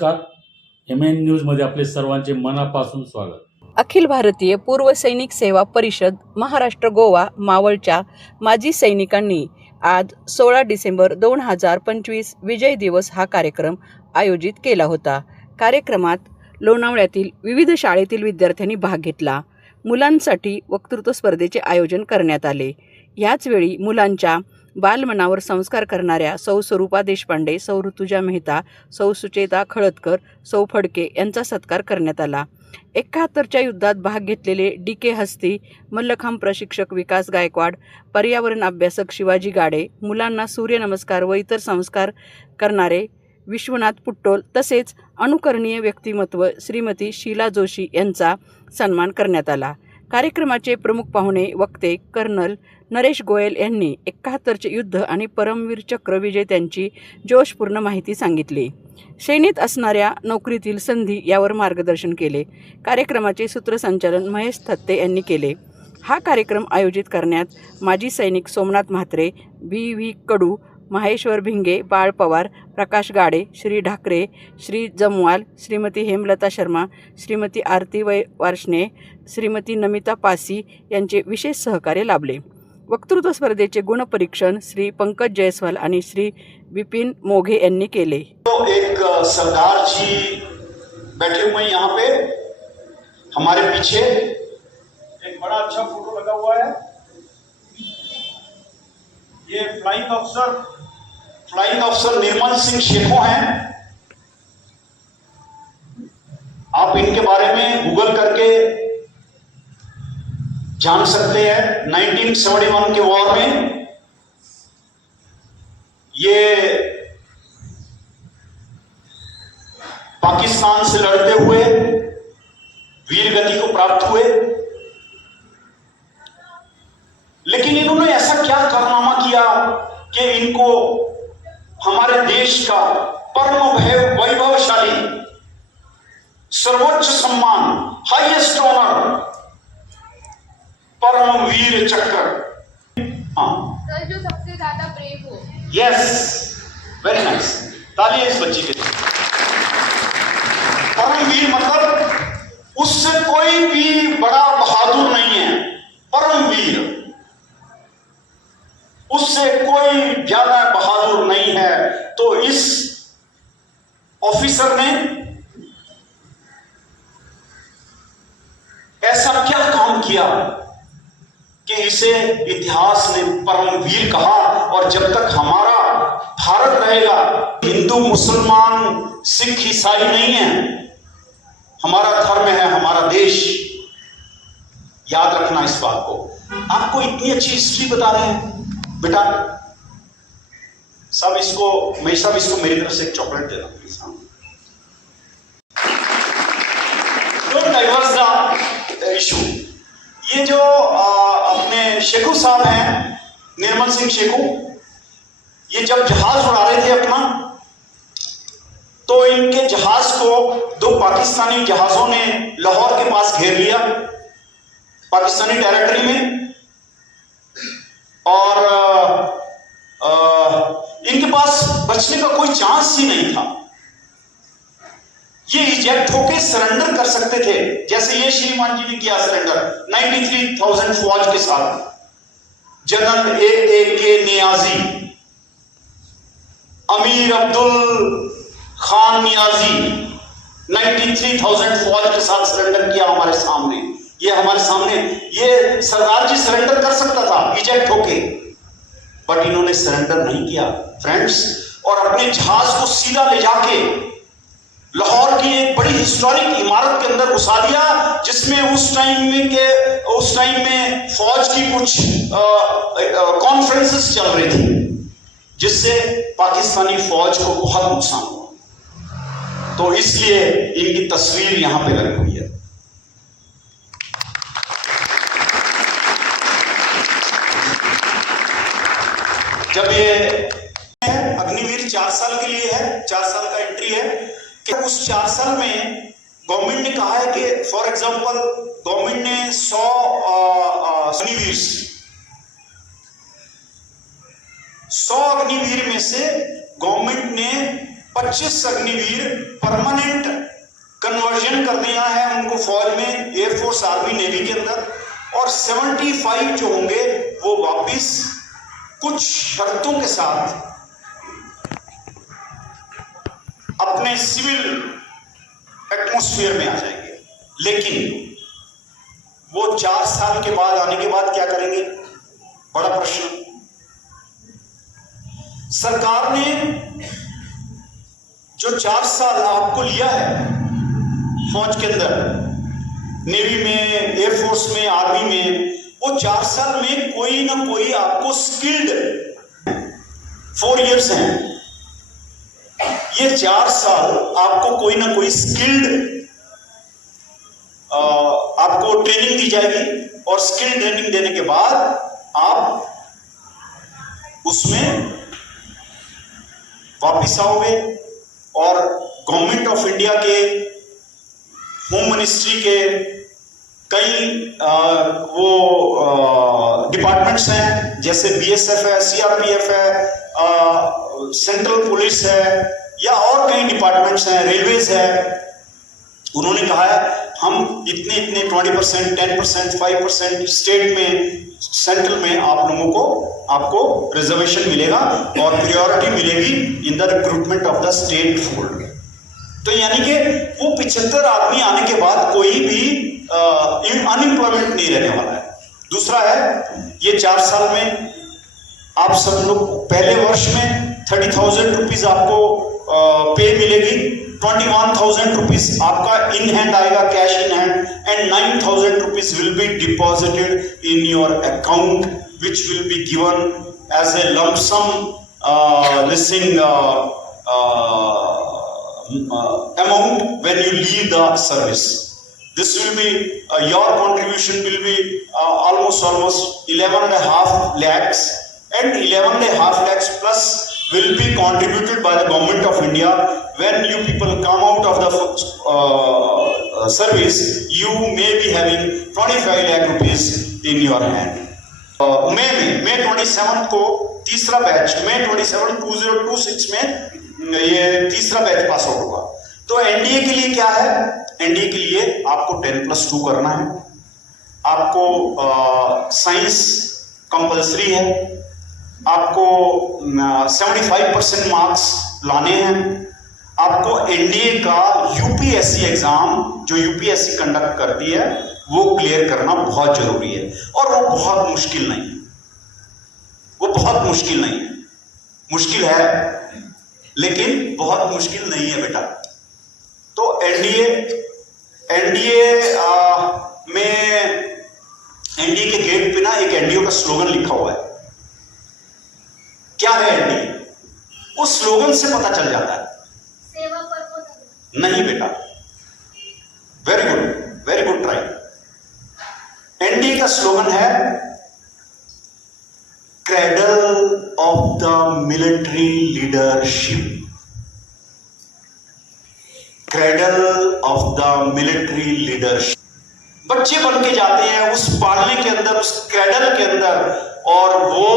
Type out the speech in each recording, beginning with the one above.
नमस्कार. MN न्यूजमध्ये आपले सर्वांचे मनापासून स्वागत. अखिल भारतीय पूर्व सैनिक सेवा परिषद महाराष्ट्र गोवा मावळच्या माजी सैनिकांनी आज 16 डिसेंबर 2025 विजय दिवस हा कार्यक्रम आयोजित केला होता. कार्यक्रमात लोणावळ्यातील विविध शाळेतील विद्यार्थ्यांनी भाग घेतला. मुलांसाठी वक्तृत्व स्पर्धेचे आयोजन करण्यात आले. याचवेळी मुलांच्या बालमनावर संस्कार करणाऱ्या सौ स्वरूपा देशपांडे, सौ ऋतुजा मेहता, सौ सुचेता खळदकर, सौ फडके यांचा सत्कार करण्यात आला. 71च्या युद्धात भाग घेतलेले DK हस्ती, मल्लखांब प्रशिक्षक विकास गायकवाड, पर्यावरण अभ्यासक शिवाजी गाडे, मुलांना सूर्यनमस्कार व इतर संस्कार करणारे विश्वनाथ पुट्टोल तसेच अनुकरणीय व्यक्तिमत्व श्रीमती शीला जोशी यांचा सन्मान करण्यात आला. कार्यक्रमाचे प्रमुख पाहुणे वक्ते कर्नल नरेश गोयल यांनी 71चे युद्ध आणि परमवीर चक्र विजेत्यांची जोशपूर्ण माहिती सांगितली. सेनेत असणाऱ्या नोकरीतील संधी यावर मार्गदर्शन केले. कार्यक्रमाचे सूत्रसंचालन महेश थत्ते यांनी केले. हा कार्यक्रम आयोजित करण्यात माजी सैनिक सोमनाथ म्हात्रे, BV कडू, माहेश्वर भिंगे, बाळ पवार, प्रकाश गाडे, श्री ढाकरे, श्री जमवाल, श्रीमती हेमलता शर्मा, श्रीमती आरती वार्ष्णे, श्रीमती नमिता पासी यांचे विशेष सहकार्य लाभले. वक्तृत्व स्पर्धेचे गुणपरीक्षण श्री पंकज जयस्वाल आणि श्री विपिन मोघे यांनी केले. तो एक सरदार जी बैठे हुए यहाँ पे हमारे पीछे एक बड़ा अच्छा फोटो लगा हुआ है. ये फ्लाइंग अफसर निर्मल सिंह शेखो हैं. आप इनके बारे में गूगल करके जान सकते हैं. 1971 के वॉर में ये पाकिस्तान से लड़ते हुए वीर गति को प्राप्त हुए. लेकिन इन्होंने ऐसा क्या कारनामा किया कि इनको हमारे देश का परम वैभवशाली सर्वोच्च सम्मान हाईएस्ट ऑनर परमवीर चक्र, सर जो सबसे ज्यादा ब्रेव हो. Yes, very nice. तालियां इस बच्ची के लिए. परमवीर मतलब उससे कोई भी बड़ा बहादुर नहीं है. परमवीर, उससे कोई ज्यादा बहादुर नहीं है. तो इस ऑफिसर ने ऐसा क्या काम किया कि इसे इतिहास ने परमवीर कहा. और जब तक हमारा भारत रहेगा, हिंदू मुसलमान सिख ईसाई नहीं है, हमारा धर्म है, हमारा देश. याद रखना इस बात को. आपको इतनी अच्छी हिस्ट्री बता रहे हैं बेटा. सब इसको मेरी तरफ से एक चॉकलेट देना please. Don't diverse the issue. ये जो अपने शेखू साहब हैं, निर्मल सिंह शेखू, ये जब जहाज उड़ा रहे थे अपना, तो इनके जहाज को दो पाकिस्तानी जहाजों ने लाहौर के पास घेर लिया, पाकिस्तानी टेरिटरी में. और इनके पास बचने का कोई चांस ही नहीं था. ये इजेक्ट होके सरेंडर कर सकते थे, जैसे ये श्रीमान जी ने किया सरेंडर 93,000 फौज के साथ. General A.A.K. नियाजी, अमीर अब्दुल खान नियाजी 93,000 फौज के साथ सरेंडर किया हमारे सामने. ये हमारे सामने ये सरदार जी सरेंडर कर सकता था इजेक्ट होके, बट इन्होंने सरेंडर नहीं किया फ्रेंड्स. और अपने जहाज को सीधा ले जाके लाहौर की एक बड़ी हिस्टोरिक इमारत के अंदर घुसा दिया, जिसमें उस टाइम में फौज की कुछ कॉन्फ्रेंसेस चल रही थी, जिससे पाकिस्तानी फौज को बहुत नुकसान हुआ. तो इसलिए इनकी तस्वीर यहां पे लगी हुई है. जब ये अग्निवीर 4 साल के लिए है, 4 साल का एंट्री है, कि उस 4 साल में गवर्नमेंट ने कहा है कि फॉर एग्जांपल गवर्नमेंट ने 100 अग्निवीर 100 अग्निवीर में से गवर्नमेंट ने 25 अग्निवीर परमानेंट कन्वर्जन कर देना है उनको फौज में, एयरफोर्स, आर्मी, नेवी के अंदर, और 75 जो होंगे वो वापिस कुछ शर्तों के साथ अपने सिविल एटमॉस्फेयर में आ जाएंगे। लेकिन वो 4 साल के बाद आने के बाद क्या करेंगे? बड़ा प्रश्न। सरकार ने जो 4 साल आपको लिया है फौज के अंदर, नेवी में, एयरफोर्स में, आर्मी में, वो 4 साल में कोई ना कोई आपको स्किल्ड 4 इयर्स हैं, ये 4 साल आपको कोई ना कोई स्किल्ड आपको ट्रेनिंग दी जाएगी, और स्किल ट्रेनिंग देने के बाद आप उसमें वापिस आओगे और गवर्नमेंट ऑफ इंडिया के, होम मिनिस्ट्री के कई वो डिपार्टमेंट्स हैं, जैसे बीएसएफ है, सीआरपीएफ है, सेंट्रल पुलिस है, या और कई डिपार्टमेंट्स हैं, रेलवेज है। उन्होंने कहा है हम इतने 20%, 10%, 5% स्टेट में, सेंट्रल में आप लोगों को, आपको रिजर्वेशन मिलेगा और प्रायोरिटी मिलेगी in the recruitment of the state force. तो यानी कि वो 75 आदमी आने के बाद कोई भी अनएम्प्लॉयमेंट नहीं रहने वाला है। दूसरा है, ये 4 साल में आप सब लोग पहले वर्ष में 30,000 रुपीज आपको पे मिलेगी, 21,000 रुपीज आपका इन हैंड आएगा, cash in hand, and 9,000 rupees will be deposited in your account which will be given as a lump sum listing amount when you leave the service. This will be your contribution will be almost 11.5 lakhs, and 11.5 lakhs plus will be contributed by the government of India. When you people come out of the service, you may be having 25 lakh rupees in your hand. May 27 को तीसरा batch, May 27, 2026 में ये तीसरा batch pass out होगा। तो NDA के लिए क्या है? एनडीए के लिए आपको 10+2 करना है, आपको साइंस कंपल्सरी है, आपको 75% मार्क्स लाने हैं, आपको एनडीए का यूपीएससी एग्जाम जो यूपीएससी कंडक्ट करती है वो क्लियर करना बहुत जरूरी है, और वो बहुत मुश्किल नहीं है, वो बहुत मुश्किल नहीं है, मुश्किल है लेकिन बहुत मुश्किल नहीं है बेटा। तो एनडीए में, एनडीए के गेट पे ना एक एनडीए का स्लोगन लिखा हुआ है। क्या है एनडीए? उस स्लोगन से पता चल जाता है। सेवा परमो नहीं बेटा, वेरी गुड ट्राई। एनडीए का स्लोगन है cradle of the military leadership, cradle of the military leadership. बच्चे बन के जाते हैं उस पालने के अंदर, उस क्रेडल के अंदर, और वो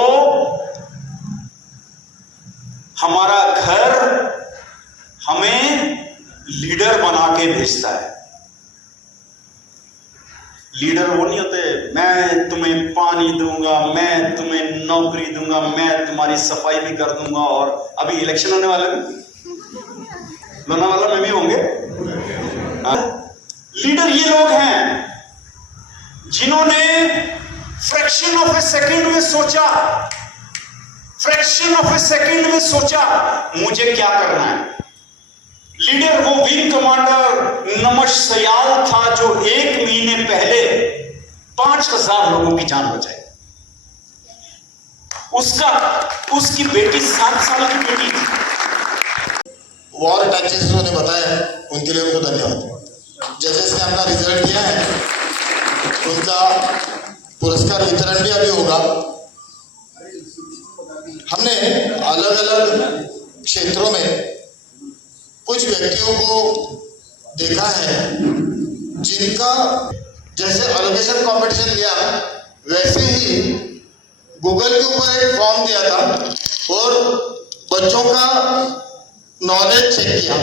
हमारा घर हमें लीडर बना के भेजता है। लीडर वो नहीं होते, मैं तुम्हें पानी दूंगा, मैं तुम्हें नौकरी दूंगा, मैं तुम्हारी सफाई भी कर दूंगा, और अभी इलेक्शन होने वाले हैं, लोनावाला में भी होंगे। लीडर ये लोग हैं जिन्होंने फ्रैक्शन ऑफ ए सेकंड में सोचा, फ्रैक्शन ऑफ ए सेकंड में सोचा मुझे क्या करना है। लीडर वो विंग कमांडर नमश सयाल था जो 1 महीने पहले 5,000 लोगों की जान बचाई। उसकी बेटी 7 साल की बेटी थी। वॉर टैक्सेस उन्होंने बताया, उनके लिए उनको धन्यवाद। जजेस ने अपना रिजल्ट दिया है, उनका पुरस्कार वितरण भी अभी होगा। हमने अलग अलग क्षेत्रों में कुछ व्यक्तियों को देखा है जिनका जैसे एलोकेशन कंपटीशन लिया वैसे ही गूगल के ऊपर एक फॉर्म दिया था और बच्चों का नॉलेज चेक किया।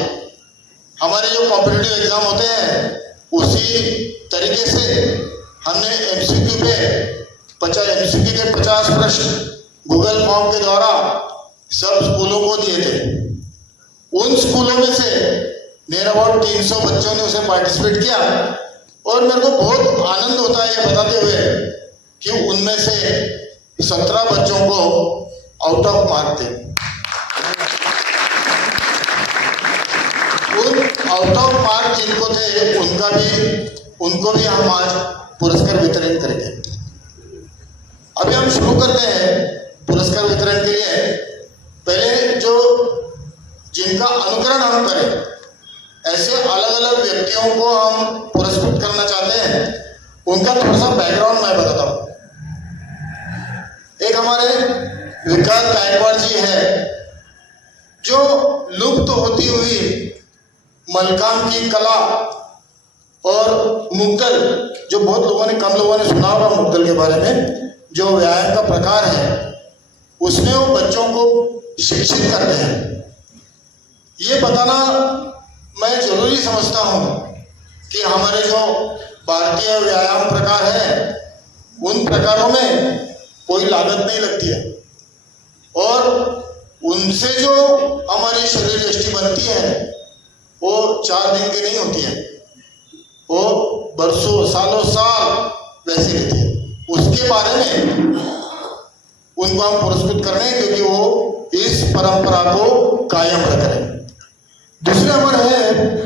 हमारे जो कॉम्पिटिटिव एग्जाम होते हैं उसी तरीके से हमने एमसीक्यू के 50 प्रश्न गूगल फॉर्म के द्वारा सब स्कूलों को दिए थे। उन स्कूलों में से नियर अबाउट 300 बच्चों ने उसे पार्टिसिपेट किया और मेरे को बहुत आनंद होता है ये बताते हुए कि उनमें से 17 बच्चों को आउट ऑफ मार्क थे। उन आउट ऑफ मार्क जिनको थे उनको भी हम आज पुरस्कार वितरण करेंगे। अभी हम शुरू करते हैं पुरस्कार वितरण के लिए। पहले जो जिनका अनुकरण हम करें, ऐसे अलग अलग व्यक्तियों को हम पुरस्कृत करना चाहते हैं, उनका थोड़ा सा बैकग्राउंड मैं बताता हूँ। एक हमारे विकास गायकवाड़ जी है जो लुप्त होती हुई मलकाम की कला और मुग्दल, जो बहुत लोगों ने कम लोगों ने सुना होगा मुग्दल के बारे में, जो व्यायाम का प्रकार है उसमें वो बच्चों को शिक्षित करते हैं। ये बताना मैं जरूरी समझता हूँ कि हमारे जो भारतीय व्यायाम प्रकार है उन प्रकारों में कोई लागत नहीं लगती है और उनसे जो हमारी शरीर यष्टि बनती है वो 4 दिन की नहीं होती है, वो बरसों सालों साल वैसी रहती है। उसके बारे में उनको हम पुरस्कृत कर रहे हैं क्योंकि वो इस परंपरा को कायम रख रहे हैं। दूसरे हमारे हैं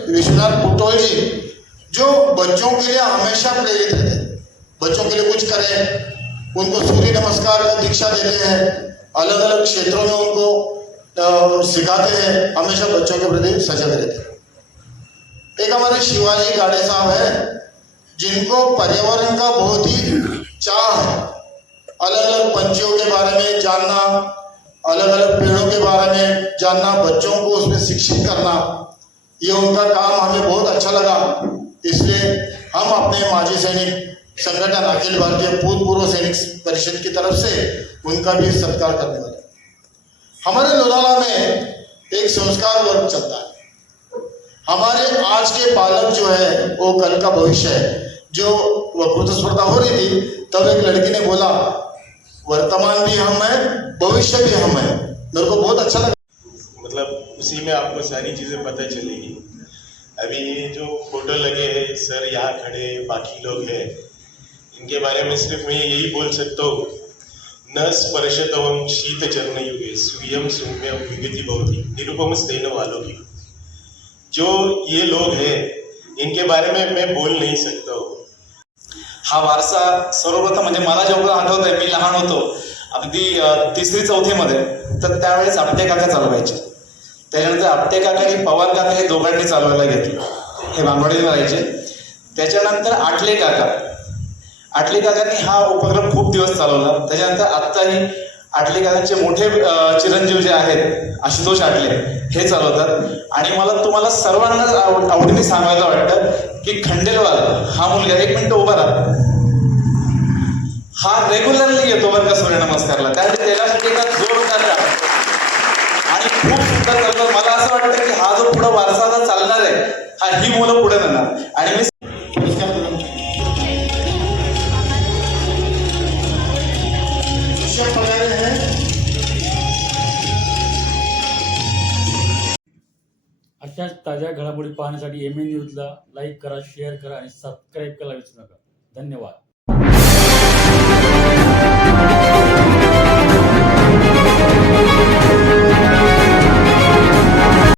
विश्वनाथ पुटोल जी जो बच्चों के लिए हमेशा प्रेरित रहते हैं। बच्चों के लिए कुछ करें, उनको सूर्य नमस्कार का दीक्षा देते हैं, अलग अलग क्षेत्रों में उनको सिखाते हैं, हमेशा बच्चों के प्रति सजग रहते हैं। एक हमारे शिवाजी गाड़े साहब हैं जिनको पर्यावरण का बहुत ही चाह है। अलग अलग पंछियों के बारे में जानना, अलग अलग पेड़ों के बारे में जानना, बच्चों को उसमें शिक्षित करना, ये उनका काम हमें बहुत अच्छा लगा। इसलिए हम अपने माजी सैनिक संगठन अखिल भारतीय भूतपूर्व सैनिक परिषद की तरफ से उनका भी सत्कार करने वाले। हमारे लोनावाला में एक संस्कार वर्ग चलता है। हमारे आज के बालक जो है वो कल का भविष्य है। जो वक्तृत्व स्पर्धा हो रही थी तब एक लड़की ने बोला वर्तमान भी हम है, भविष्य भी हम है। मेरे को बहुत अच्छा लगा। मतलब उसी में आपको सारी चीज़ें पता चलेगी। अभी ये जो फोटो लगे हैं सर यहाँ खड़े बाकी लोग हैं, इनके बारे में सिर्फ मैं यही बोल सकता हूँ, न स्पर्शतवं शीत चरणयुगे सूर्यम सौम्य विगति भवति निरुपम स्तेन वालों की। जो ये लोग हैं इनके बारे में मैं बोल नहीं सकता हूँ। हा वारसा सर्वप्रथम म्हणजे मला जेव्हा आठवत आहे, मी लहान होतो अगदी 3री-4थी मध्ये, तर त्यावेळेस आपटे काका चालवायचे. त्याच्यानंतर आपटे काका आणि पवार काका हे दोघांनी चालवायला घेतले. हे भांगवडीला राहायचे. त्याच्यानंतर आटले काकांनी हा उपक्रम खूप दिवस चालवला. त्याच्यानंतर आत्ताही आटले काकांचे मोठे चिरंजीव जे आहेत आशुतोष आटले हे चालवतात. आणि मला तुम्हाला सर्वांना आवडीने सांगायला वाटतं की खंडेलवाल हा मुलगा, 1 मिनिट उभा राहा, हा रेग्युलरली येतो बरं का सूर्यनमस्कारला. त्यासाठी एका जोरदार आणि खूप सुंदर चालतात. मला असं वाटतं की हा जो पुढे वारसा आता चालणार आहे हा ही मुलं पुढे नेणार. आणि मी अशाच ताज्या घडामोडी पाहण्यासाठी MN न्यूजला लाईक करा, शेअर करा आणि सबस्क्राईब करायला विसरू नका. धन्यवाद.